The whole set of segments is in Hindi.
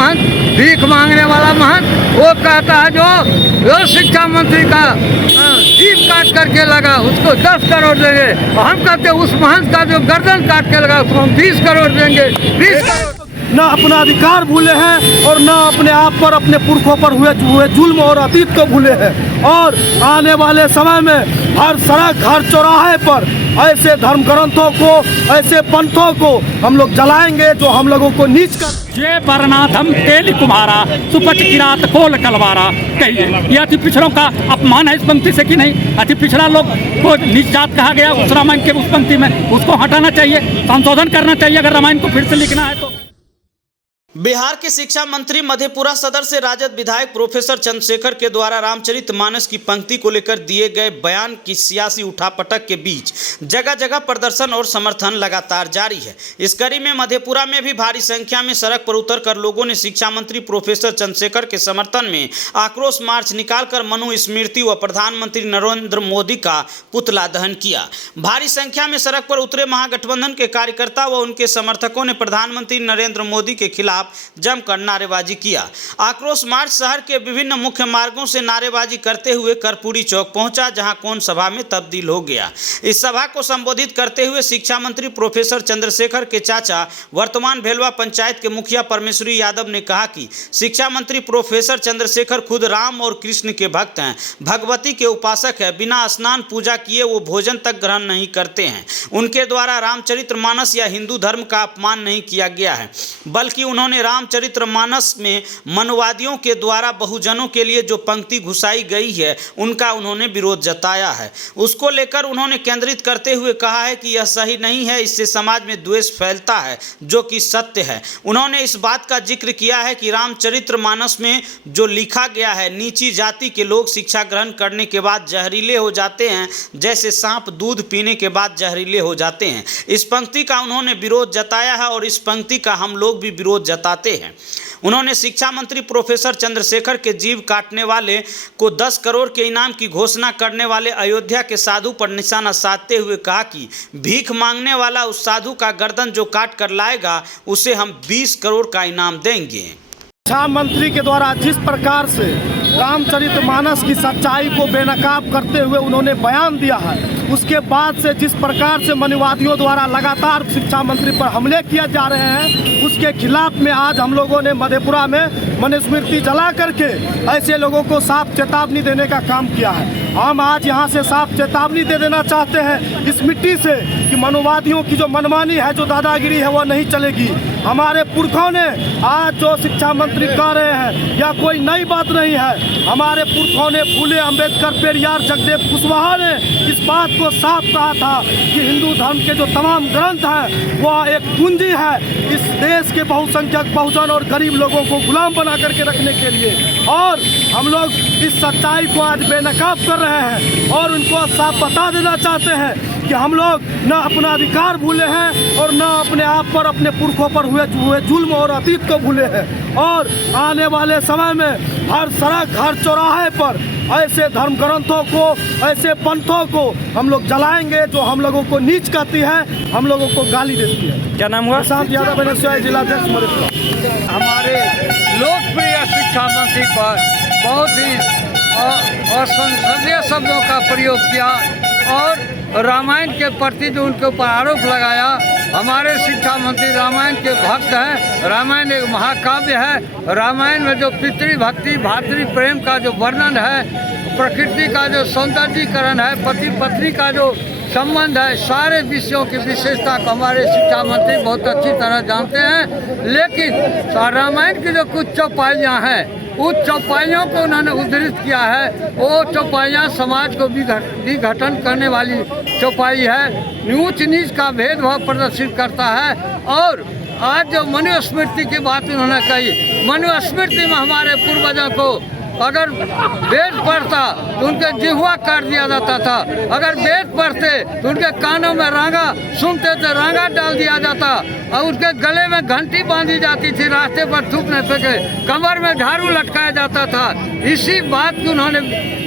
महंत, भीख मांगने वाला महंत, वो कहता है जो शिक्षा मंत्री का जीभ काट करके लगा उसको 10 करोड़ देंगे, और हम कहते हैं उस महंत का जो गर्दन काट के लगा उसको हम 20 करोड़ देंगे। 20 करोड़ न अपना अधिकार भूले हैं और न अपने आप पर, अपने पुरखों पर हुए जुल्म और अतीत को भूले हैं। और आने वाले समय में हर सड़क, हर चौराहे पर ऐसे धर्म ग्रंथों को, ऐसे पंथों को हम लोग जलाएंगे जो हम लोगों को नीच कर। ये वर्णाधम तेल कुम्हारा सुपच किरात खोल कलवारा कहिए, ये अति पिछड़ों का अपमान है इस पंक्ति से कि नहीं? अति पिछड़ा लोग को नीच जात कहा गया उस रामायण के उस पंक्ति में, उसको हटाना चाहिए, संशोधन करना चाहिए अगर रामायण को फिर से लिखना है तो। बिहार के शिक्षा मंत्री मधेपुरा सदर से राजद विधायक प्रोफेसर चंद्रशेखर के द्वारा रामचरितमानस की पंक्ति को लेकर दिए गए बयान की सियासी उठापटक के बीच जगह जगह प्रदर्शन और समर्थन लगातार जारी है। इस कड़ी में मधेपुरा में भी भारी संख्या में सड़क पर उतरकर लोगों ने शिक्षा मंत्री प्रोफेसर चंद्रशेखर के समर्थन में आक्रोश मार्च निकालकर मनुस्मृति व प्रधानमंत्री नरेंद्र मोदी का पुतला दहन किया। भारी संख्या में सड़क पर उतरे महागठबंधन के कार्यकर्ता व उनके समर्थकों ने प्रधानमंत्री नरेंद्र मोदी के खिलाफ जमकर नारेबाजी किया। आक्रोश मार्च शहर के विभिन्न मुख्य मार्गों से नारेबाजी करते हुए कर्पूरी चौक पहुंचा, जहां कौन सभा में तब्दील हो गया। इस सभा को संबोधित करते हुए शिक्षा मंत्री प्रोफेसर चंद्रशेखर के चाचा वर्तमान भेलवा पंचायत के मुखिया परमेश्वरी यादव ने कहा कि शिक्षा मंत्री प्रोफेसर चंद्रशेखर खुद राम और कृष्ण के भक्त हैं, भगवती के उपासक है, बिना स्नान पूजा किए वो भोजन तक ग्रहण नहीं करते हैं। उनके द्वारा रामचरितमानस या हिंदू धर्म का अपमान नहीं किया गया है, बल्कि उन्होंने रामचरितमानस में मनुवादियों के द्वारा बहुजनों के लिए जो पंक्ति घुसाई गई है उनका उन्होंने विरोध जताया है। उसको लेकर उन्होंने केंद्रित करते हुए कहा है कि यह सही नहीं है, इससे समाज में द्वेष फैलता है जो कि सत्य है। उन्होंने इस बात का जिक्र किया है कि रामचरितमानस में जो लिखा गया है, नीची जाति के लोग शिक्षा ग्रहण करने के बाद जहरीले हो जाते हैं, जैसे सांप दूध पीने के बाद जहरीले हो जाते हैं। इस पंक्ति का उन्होंने विरोध जताया है और इस पंक्ति का हम लोग भी विरोध जताते हैं। उन्होंने शिक्षा मंत्री प्रोफेसर चंद्रशेखर के जीभ काटने वाले को 10 करोड़ के इनाम की घोषणा करने वाले अयोध्या के साधु पर निशाना साधते हुए कहा कि भीख मांगने वाला उस साधु का गर्दन जो काट कर लाएगा उसे हम 20 करोड़ का इनाम देंगे। शिक्षा मंत्री के द्वारा जिस प्रकार से रामचरितमानस की सच्चाई को बेनकाब करते हुए उन्होंने बयान दिया है, उसके बाद से जिस प्रकार से मनुवादियों द्वारा लगातार शिक्षा मंत्री पर हमले किए जा रहे हैं, उसके खिलाफ में आज हम लोगों ने मधेपुरा में मनुस्मृति जला करके ऐसे लोगों को साफ चेतावनी देने का काम किया है। हम आज यहाँ से साफ चेतावनी दे देना चाहते हैं इस मिट्टी से कि मनुवादियों की जो मनमानी है, जो दादागिरी है, वो नहीं चलेगी। हमारे पुरखों ने आज जो शिक्षा मंत्री कह रहे हैं यह कोई नई बात नहीं है। हमारे पुरखों ने फूले, अम्बेडकर, पेरियार, जगदेव कुशवाहा ने इस बात को साफ कहा था कि हिंदू धर्म के जो तमाम ग्रंथ हैं वह एक पूंजी है इस देश के बहुसंख्यक, बहुजन और गरीब लोगों को गुलाम बना करके रखने के लिए। और हम लोग इस सच्चाई को आज बेनकाब कर रहे हैं और उनको साफ बता देना चाहते हैं कि हम लोग न अपना अधिकार भूले हैं और न अपने आप पर, अपने पुरखों पर हुए जुल्म और अतीत को भूले हैं। और आने वाले समय में हर सड़क, हर चौराहे पर ऐसे धर्म ग्रंथों को, ऐसे पंथों को हम लोग जलाएंगे जो हम लोगों को नीच कहती है, हम लोगों को गाली देती है। क्या नाम हुआ? शांत यादव, जिलाध्यक्ष मधेपुरा। हमारे लोकप्रिय शिक्षा मंत्री पर बहुत ही असंसदीय शब्दों का प्रयोग किया और रामायण के प्रति जो उनके ऊपर आरोप लगाया। हमारे शिक्षा मंत्री रामायण के भक्त हैं। रामायण एक महाकाव्य है। रामायण में जो पितृभक्ति, भातृ प्रेम का जो वर्णन है, प्रकृति का जो सौंदर्यीकरण है, पति पत्नी का जो संबंध है, सारे विषयों की विशेषता को हमारे शिक्षा मंत्री बहुत अच्छी तरह जानते हैं। लेकिन रामायण की जो कुछ चौपाइयाँ हैं, उस चौपाइयों को उन्होंने उद्धृत किया है। वो चौपाइयाँ समाज को विघटन करने वाली चौपाई है, ऊंच नीच का भेदभाव प्रदर्शित करता है। और आज जो मनुस्मृति की बात उन्होंने कही, मनुस्मृति में हमारे पूर्वजों को अगर वेद पढ़ता तो उनके जिह्वा काट दिया जाता था, अगर वेद पढ़ते तो उनके कानों में रांगा सुनते थे, रांगा डाल दिया जाता और उसके गले में घंटी बांधी जाती थी, रास्ते पर थूकने पे कमर में झाड़ू लटकाया जाता था। इसी बात की उन्होंने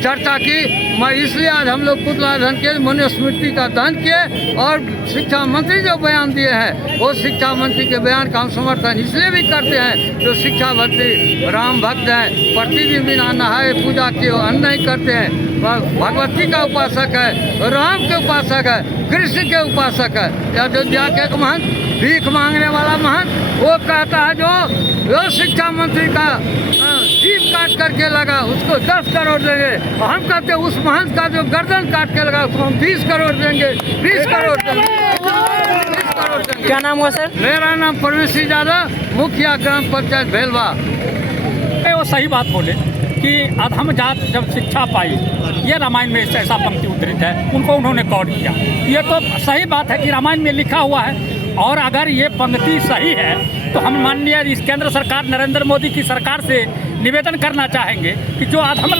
चर्चा की। मैं इसलिए आज हम लोग पुतला दहन किए, मनुस्मृति का दहन किए और शिक्षा मंत्री जो बयान दिए हैं वो शिक्षा मंत्री के बयान का हम समर्थन इसलिए भी करते हैं जो शिक्षा मंत्री राम भक्त हैं, प्रतिदिन बिना नहाए पूजा किए अन्न नहीं करते हैं, भगवती का उपासक है, राम के उपासक है, कृष्ण के उपासक है। अयोध्या के एक महंत भीख मांगने वाला महंत वो कहता है जो शिक्षा मंत्री का जीभ काट करके लगा उसको 10 करोड़ देंगे, और हम कहते हैं उस महंत का जो गर्दन काट के लगा उसको हम 20 करोड़ देंगे, 20 करोड़ देंगे, 20 करोड़ देंगे। क्या नाम हुआ सर? मेरा नाम परमेश सिंह यादव, मुखिया ग्राम पंचायत भेलवा। वो सही बात बोले कि अधम जात जब शिक्षा पाई, ये रामायण में ऐसा पंक्ति उद्धृत है, उनको उन्होंने कोट किया। ये तो सही बात है कि रामायण में लिखा हुआ है, और अगर ये पंक्ति सही है तो हम माननीय इस केंद्र सरकार नरेंद्र मोदी की सरकार से निवेदन करना चाहेंगे कि जो अधम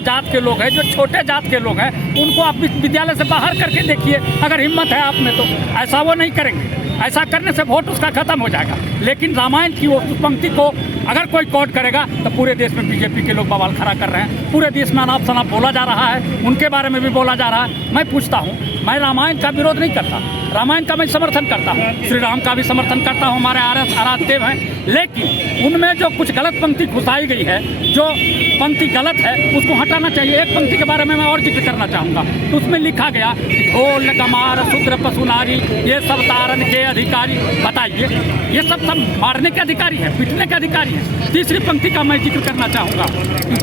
जात के लोग हैं, जो छोटे जात के लोग हैं, उनको आप विद्यालय से बाहर करके देखिए। अगर हिम्मत है आप में तो ऐसा वो नहीं करेंगे, ऐसा करने से वोट उसका खत्म हो जाएगा। लेकिन रामायण की वो पंक्ति को अगर कोई कोट करेगा तो पूरे देश में बीजेपी के लोग बवाल खड़ा कर रहे हैं, पूरे देश में अनाप शनाप बोला जा रहा है, उनके बारे में भी बोला जा रहा है। मैं पूछता हूँ, मैं रामायण का विरोध नहीं करता, रामायण का मैं समर्थन करता हूँ, श्री राम का भी समर्थन करता हूँ, हमारे आराध्य देव हैं। लेकिन उनमें जो कुछ गलत पंक्ति घुसाई गई है, जो पंक्ति गलत है उसको हटाना चाहिए। एक पंक्ति के बारे में मैं और जिक्र करना चाहूँगा, तो उसमें लिखा गया ढोल कमार शूद्र पशु नारी ये सब तारन के अधिकारी। बताइए, ये सब मारने के अधिकारी हैं, पीटने के अधिकारी हैं। तीसरी पंक्ति का मैं जिक्र करना चाहूँगा,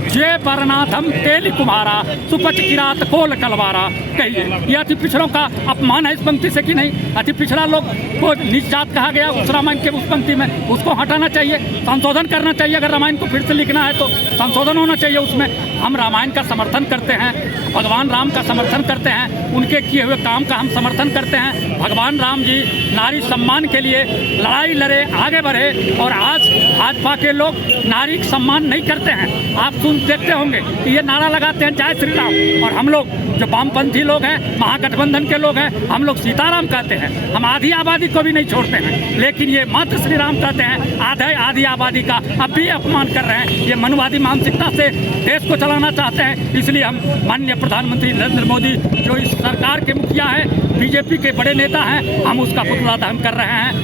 जय बरनाथम तेली कुम्हारा सुपच किरात कोल कलवारा। कहिए, ये अति पिछड़ों का अपमान है इस पंक्ति से कि नहीं? अति पिछड़ा लोग को नीच जात कहा गया उस रामायण के उस पंक्ति में, उसको हटाना चाहिए, संशोधन करना चाहिए। अगर रामायण को फिर से लिखना है तो संशोधन होना चाहिए उसमें। हम रामायण का समर्थन करते हैं, भगवान राम का समर्थन करते हैं, उनके किए हुए काम का हम समर्थन करते हैं। भगवान राम जी नारी सम्मान के लिए लड़ाई लड़े, आगे बढ़े, और आज भाजपा के लोग नारी सम्मान नहीं करते हैं। आप देखते होंगे कि ये नारा लगाते हैं जय श्री राम, और हम लोग जो वामपंथी लोग हैं, महागठबंधन के लोग हैं, हम लोग सीताराम कहते हैं, हम आधी आबादी को भी नहीं छोड़ते हैं। लेकिन ये मात्र श्री राम कहते हैं, आधी आबादी का अब भी अपमान कर रहे हैं। ये मनुवादी मानसिकता से देश को चलाना चाहते हैं। इसलिए हम माननीय प्रधानमंत्री नरेंद्र मोदी जो इस सरकार के मुखिया हैं, बीजेपी के बड़े नेता हैं, हम उसका पुतला दहन कर रहे हैं।